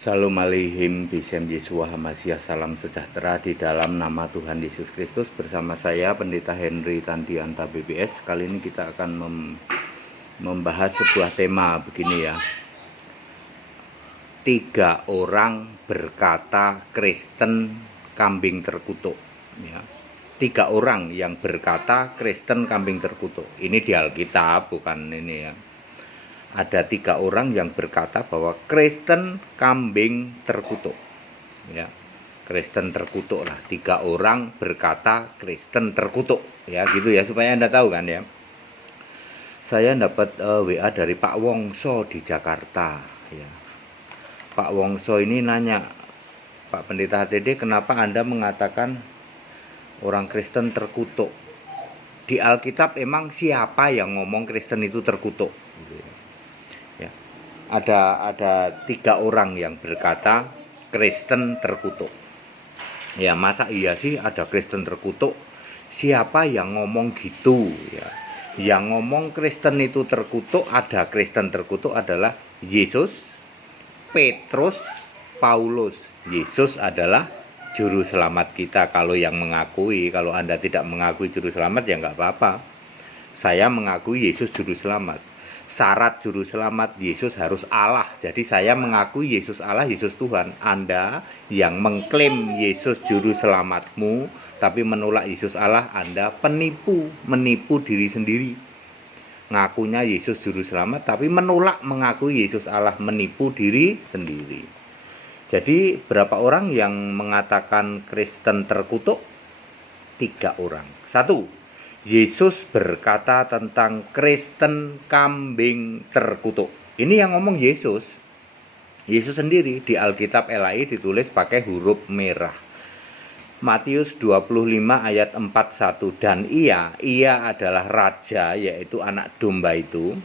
Salam alaihim bisem Yesua Hamasiah, salam sejahtera di dalam nama Tuhan Yesus Kristus. Bersama saya Pendeta Henry Tandianta BBS. Kali ini kita akan membahas sebuah tema begini ya. 3 orang berkata Kristen kambing terkutuk ya. 3 orang yang berkata Kristen kambing terkutuk. Ini di Alkitab, bukan ini ya. Ada 3 orang yang berkata bahwa Kristen kambing terkutuk ya. Kristen terkutuk lah, 3 orang berkata Kristen terkutuk ya, gitu ya, supaya Anda tahu kan ya. Saya dapat WA dari Pak Wongso di Jakarta ya. Pak Wongso ini nanya, Pak Pendeta HTD, kenapa Anda mengatakan orang Kristen terkutuk? Di Alkitab emang siapa yang ngomong Kristen itu terkutuk? Ya. Ada 3 orang yang berkata Kristen terkutuk. Ya, masa iya sih ada Kristen terkutuk? Siapa yang ngomong gitu ya? Yang ngomong Kristen itu terkutuk, ada Kristen terkutuk adalah Yesus, Petrus, Paulus. Yesus adalah juru selamat kita kalau yang mengakui. Kalau Anda tidak mengakui juru selamat ya nggak apa-apa. Saya mengakui Yesus juru selamat. Syarat juru selamat Yesus harus Allah. Jadi saya mengakui Yesus Allah, Yesus Tuhan. Anda yang mengklaim Yesus juru selamatmu tapi menolak Yesus Allah, Anda penipu, menipu diri sendiri. Ngakunya Yesus juru selamat tapi menolak mengakui Yesus Allah, menipu diri sendiri. Jadi berapa orang yang mengatakan Kristen terkutuk? 3 orang. 1. Yesus berkata tentang Kristen kambing terkutuk. Ini yang ngomong Yesus. Yesus sendiri. Di Alkitab LAI ditulis pakai huruf merah. Matius 25 ayat 41. Dan ia adalah raja, yaitu anak domba itu,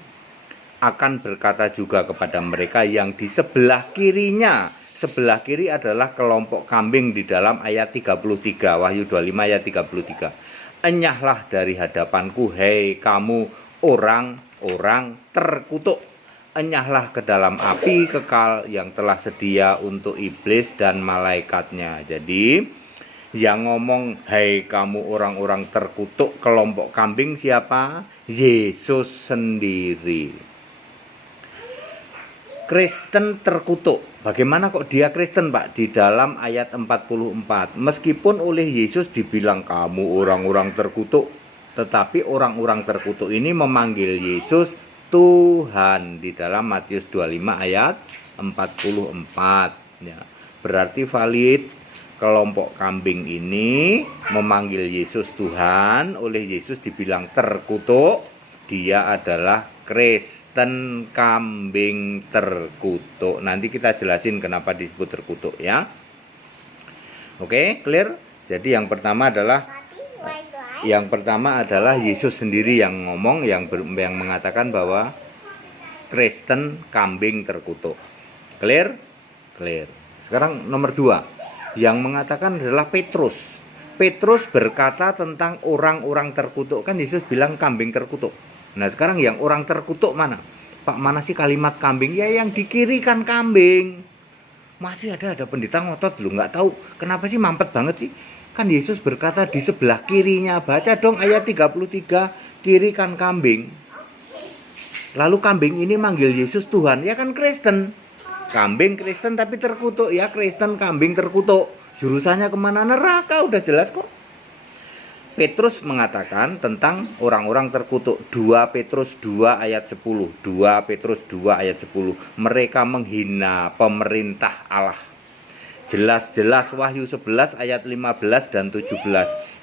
akan berkata juga kepada mereka yang di sebelah kirinya. Sebelah kiri adalah kelompok kambing di dalam ayat 33. Wahyu 25 ayat 33. Enyahlah dari hadapanku, hei kamu orang-orang terkutuk. Enyahlah ke dalam api kekal yang telah sedia untuk iblis dan malaikatnya. Jadi yang ngomong hei kamu orang-orang terkutuk, kelompok kambing siapa? Yesus sendiri. Kristen terkutuk. Bagaimana kok dia Kristen, Pak? Di dalam ayat 44. Meskipun oleh Yesus dibilang kamu orang-orang terkutuk, tetapi orang-orang terkutuk ini memanggil Yesus Tuhan di dalam Matius 25 ayat 44 ya. Berarti valid kelompok kambing ini memanggil Yesus Tuhan, oleh Yesus dibilang terkutuk, dia adalah Kristen kambing terkutuk. Nanti kita jelasin kenapa disebut terkutuk ya. Oke, clear? Jadi yang pertama adalah Yesus sendiri yang ngomong, yang mengatakan bahwa Kristen kambing terkutuk. Clear? Clear. Sekarang nomor 2. Yang mengatakan adalah Petrus. Petrus berkata tentang orang-orang terkutuk. Kan Yesus bilang kambing terkutuk. Nah sekarang yang orang terkutuk mana? Pak, mana sih kalimat kambing? Ya yang di kiri kan kambing. Masih ada pendeta ngotot loh, nggak tahu kenapa sih mampet banget sih. Kan Yesus berkata di sebelah kirinya. Baca dong ayat 33, kiri kan kambing. Lalu kambing ini manggil Yesus Tuhan, ya kan Kristen. Kambing Kristen tapi terkutuk, ya Kristen kambing terkutuk. Jurusannya kemana? Neraka, udah jelas kok. Petrus mengatakan tentang orang-orang terkutuk. 2 Petrus 2 ayat 10. 2 Petrus 2 ayat 10. Mereka menghina pemerintah Allah. Jelas-jelas Wahyu 11 ayat 15 dan 17.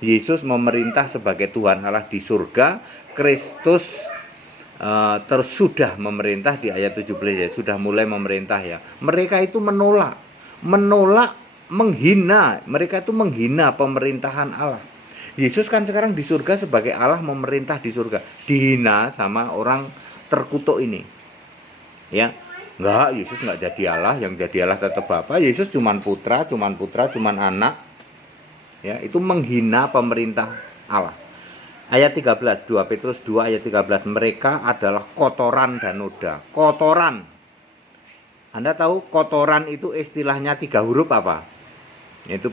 Yesus memerintah sebagai Tuhan Allah di surga. Kristus sudah memerintah di ayat 17 ya. Sudah mulai memerintah ya. Mereka itu menolak, menghina. Mereka itu menghina pemerintahan Allah. Yesus kan sekarang di surga sebagai Allah, memerintah di surga, dihina sama orang terkutuk ini ya. Enggak, Yesus enggak jadi Allah, yang jadi Allah tetap Bapa. Yesus cuman putra, cuman anak ya. Itu menghina pemerintah Allah. Ayat 13, 2 Petrus 2 ayat 13. Mereka adalah kotoran dan noda. Kotoran Anda tahu kotoran itu istilahnya 3 huruf apa? Itu.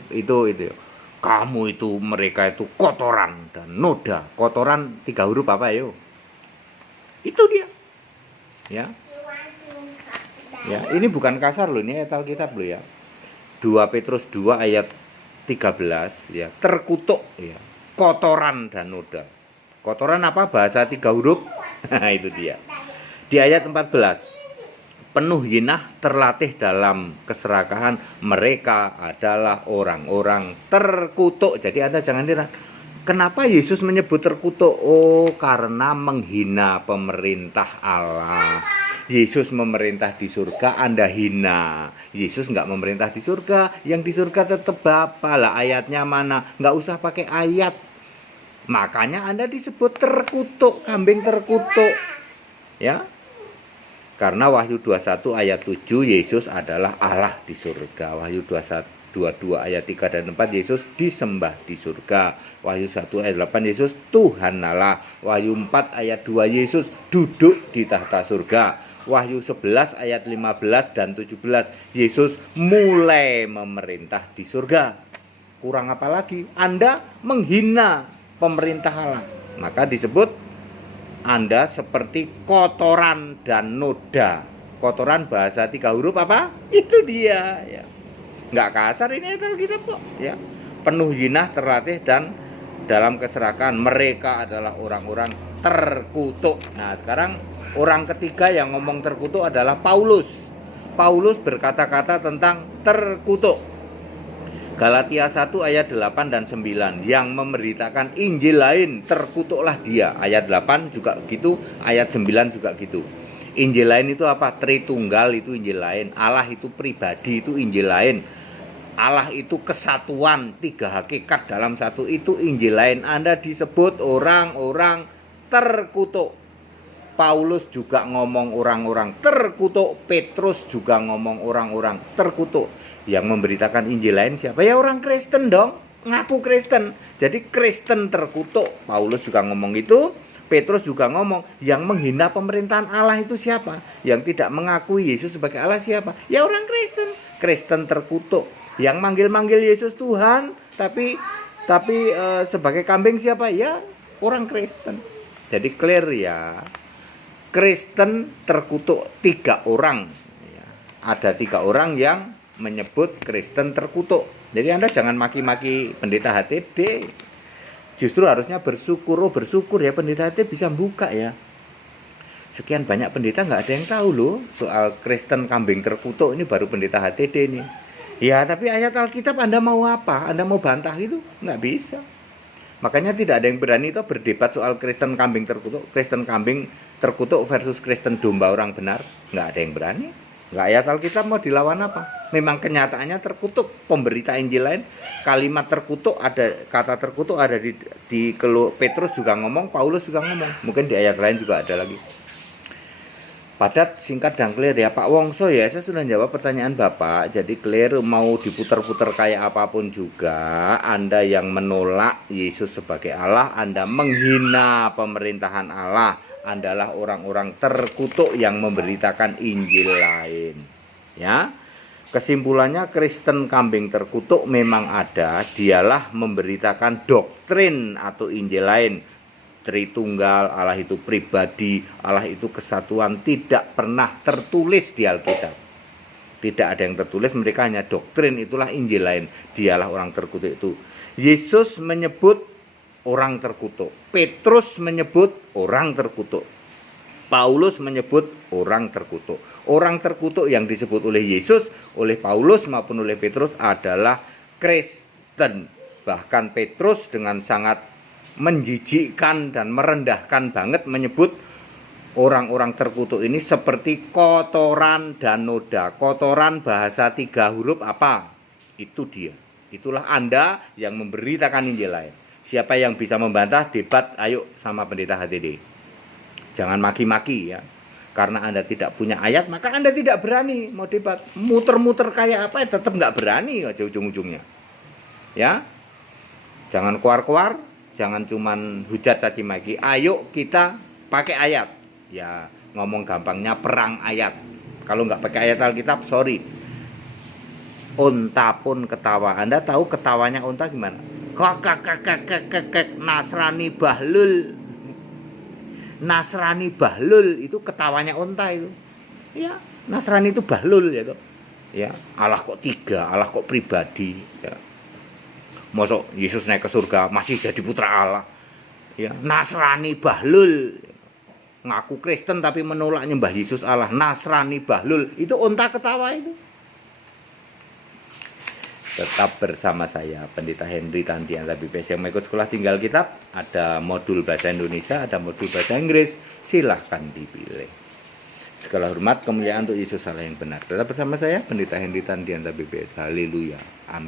Kamu itu, mereka itu kotoran dan noda. Kotoran 3 huruf apa yo? Itu dia. Ya. Ya, ini bukan kasar loh, ini ayat Alkitab loh ya. 2 Petrus 2 ayat 13 ya, terkutuk ya. Kotoran dan noda. Kotoran apa? Bahasa 3 huruf. Itu dia. Di ayat 14. Penuh yinah, terlatih dalam keserakahan, mereka adalah orang-orang terkutuk. Jadi Anda jangan heran, kenapa Yesus menyebut terkutuk? Oh, karena menghina pemerintah Allah. Yesus memerintah di surga, Anda hina. Yesus nggak memerintah di surga, yang di surga tetap Bapa. Lah ayatnya mana? Nggak usah pakai ayat. Makanya Anda disebut terkutuk, kambing terkutuk. Ya. Karena Wahyu 21 ayat 7 Yesus adalah Allah di surga. Wahyu 22 ayat 3 dan 4 Yesus disembah di surga. Wahyu 1 ayat 8 Yesus Tuhan Allah. Wahyu 4 ayat 2 Yesus duduk di tahta surga. Wahyu 11 ayat 15 dan 17 Yesus mulai memerintah di surga. Kurang apa lagi? Anda menghina pemerintah Allah. Maka disebut Anda seperti kotoran dan noda. Kotoran bahasa 3 huruf apa? Itu dia ya. Nggak kasar ini ayat Alkitab kok ya. Penuh yinah, terlatih dan dalam keserakahan, mereka adalah orang-orang terkutuk. Nah, sekarang orang ketiga yang ngomong terkutuk adalah Paulus. Paulus berkata-kata tentang terkutuk. Galatia 1 ayat 8 dan 9, yang memberitakan Injil lain terkutuklah dia. Ayat 8 juga gitu, ayat 9 juga gitu. Injil lain itu apa? Tritunggal itu Injil lain. Allah itu pribadi itu Injil lain. Allah itu kesatuan, 3 hakikat dalam satu, itu Injil lain. Anda disebut orang-orang terkutuk. Paulus juga ngomong orang-orang terkutuk. Petrus juga ngomong orang-orang terkutuk. Yang memberitakan Injil lain siapa? Ya orang Kristen dong, ngaku Kristen. Jadi Kristen terkutuk. Paulus juga ngomong itu. Petrus juga ngomong. Yang menghina pemerintahan Allah itu siapa? Yang tidak mengakui Yesus sebagai Allah siapa? Ya orang Kristen. Kristen terkutuk. Yang manggil-manggil Yesus Tuhan, tapi sebagai kambing siapa? Ya orang Kristen. Jadi clear ya. Kristen terkutuk 3 orang. Ada 3 orang yang menyebut Kristen terkutuk. Jadi Anda jangan maki-maki pendeta HTD. Justru harusnya bersyukur ya, pendeta HTD bisa buka ya. Sekian banyak pendeta nggak ada yang tahu loh soal Kristen kambing terkutuk, ini baru pendeta HTD nih. Ya tapi ayat Alkitab Anda mau apa? Anda mau bantah itu? Nggak bisa. Makanya tidak ada yang berani itu berdebat soal Kristen kambing terkutuk. Kristen kambing terkutuk versus Kristen domba orang benar. Nggak ada yang berani. Nggak, ayat Alkitab mau dilawan apa? Memang kenyataannya terkutuk. Pemberita Injil lain, kalimat terkutuk ada, kata terkutuk ada di Petrus juga ngomong, Paulus juga ngomong. Mungkin di ayat lain juga ada lagi. Padat, singkat dan clear ya Pak Wongso ya. Saya sudah jawab pertanyaan Bapak. Jadi clear, mau diputar-putar kayak apapun juga, Anda yang menolak Yesus sebagai Allah, Anda menghina pemerintahan Allah, adalah orang-orang terkutuk yang memberitakan Injil lain. Ya. Kesimpulannya Kristen kambing terkutuk memang ada, dialah memberitakan doktrin atau Injil lain. Tritunggal, Allah itu pribadi, Allah itu kesatuan, tidak pernah tertulis di Alkitab. Tidak ada yang tertulis, mereka hanya doktrin, itulah Injil lain. Dialah orang terkutuk itu. Yesus menyebut orang terkutuk. Petrus menyebut orang terkutuk. Paulus menyebut orang terkutuk. Orang terkutuk yang disebut oleh Yesus, oleh Paulus maupun oleh Petrus adalah Kristen. Bahkan Petrus dengan sangat menjijikkan dan merendahkan banget menyebut orang-orang terkutuk ini seperti kotoran dan noda. Kotoran bahasa 3 huruf apa? Itu dia. Itulah Anda yang memberitakan Injil lain. Siapa yang bisa membantah, debat ayo sama pendeta HTD. Jangan maki-maki ya. Karena Anda tidak punya ayat, maka Anda tidak berani mau debat. Muter-muter kayak apa, tetap nggak berani aja ujung-ujungnya. Ya. Jangan keluar-keluar, jangan cuman hujat caci maki. Ayo kita pakai ayat. Ya, ngomong gampangnya perang ayat. Kalau nggak pakai ayat Alkitab, sorry. Unta pun ketawa. Anda tahu ketawanya unta gimana? Kek Nasrani Bahlul. Nasrani Bahlul itu ketawanya unta itu. Ya, Nasrani itu Bahlul ya toh. Ya, Allah kok tiga, Allah kok pribadi ya. Mosok Yesus naik ke surga masih jadi putra Allah. Ya, Nasrani Bahlul. Ngaku Kristen tapi menolak nyembah Yesus Allah. Nasrani Bahlul. Itu unta ketawa itu. Tetap bersama saya, Pendeta Henry Tandian BPS yang mengikut sekolah tinggal kitab. Ada modul bahasa Indonesia, ada modul bahasa Inggris. Silahkan dipilih. Segala hormat, kemuliaan untuk Yesus Allah yang benar. Tetap bersama saya, Pendeta Henry Tandian BPS. Haleluya. Amin.